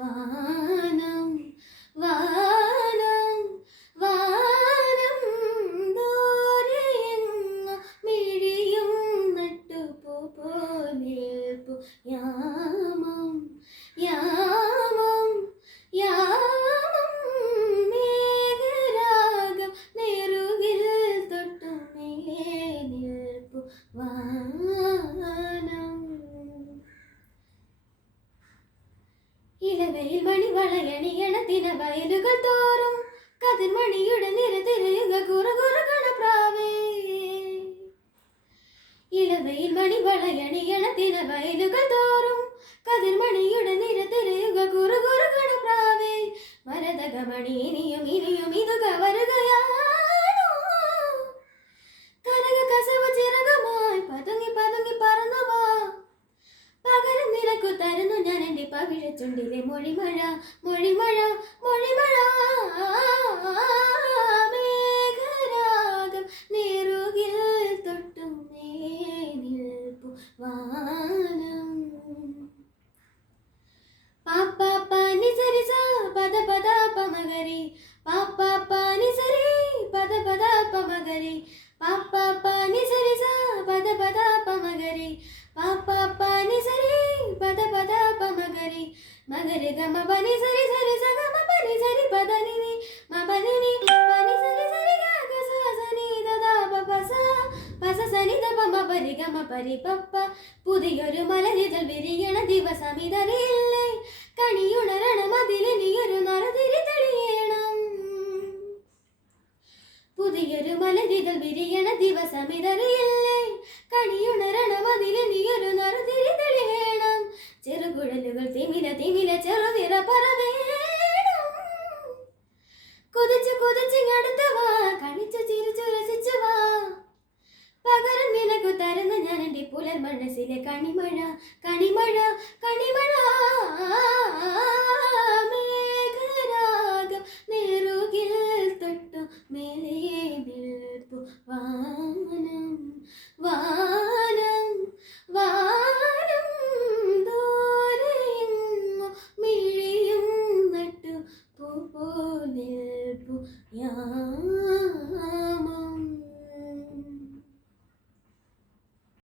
വാനം വാനം വാനം ദൂരെയെങ്ങ മിഴിയും നട്ടുപോ നിൽപ്പു യാമം യാമം യാമം മേഘരാഗം നെറുകിൽ തൊട്ടുമേ നിൽപ്പു. വാനം நிலவையில் மணி வளையணி என தின வயலுகள் தோறும். கதிர்மணியுடன் இரு திரையுங்க குறு குறு கணப்ராவே இளவையில் மணி வளையணி என தின வயலுகள் தோறும். கதிர்மணியுடன் இரு திரையுங்க குறு குறு கணப்ராவே மரதக மணி இனியும் இனியும் പവിഴച്ചുണ്ടിലെ മൊഴിമഴ മൊഴിമഴ മൊഴിമഴ മേഘരാഗം നേറുകിൽ തൊട്ടും നിൽപ്പു വാനം പാപ്പ പാനി സരി സ പദ പദ പമകരി. പാപ്പ പാനി സരി പദ പദ പമകരി. പാപ്പ പാനി സരി സ പദ പദ പമകരി. പാപ്പ പാനി സരി മഗരി ഗമ പനി സരി സരി സ ഗമ പനി സരി പദ നി നി മ പനി നി പനി സരി സരി ഗ ഗ സ സ നി ദ ദ പ പ സ പ സ സ നി ദ പ മ പരി ഗമ പരി പപ്പ പുതിയൊരു മലരിതൾ വിരിയണ ദിവസമിതറിയില്ലേ കണിയുണരണം അതിലിനിയൊരു നറുതിരി തെളിയണം പുതിയൊരു മലരിതൾ വിരിയണ ദിവസമിതറിയില്ലേ കണിയുണരണം അതിലിനിയൊരു ചെറുകുഴലുകൾ തിമില തിമില ചെറുനിറ പറവേണം. കുതിച്ചു കുതിച്ചിങ്ങടുത്ത് വാ കണിച്ചു ചിരിച്ചു രസിച്ചു പകരം നിനക്കു തരുന്ന ഞാൻ പുലർ മനസ്സിലെ കണിമഴ കണിമഴ കണിമഴ. time.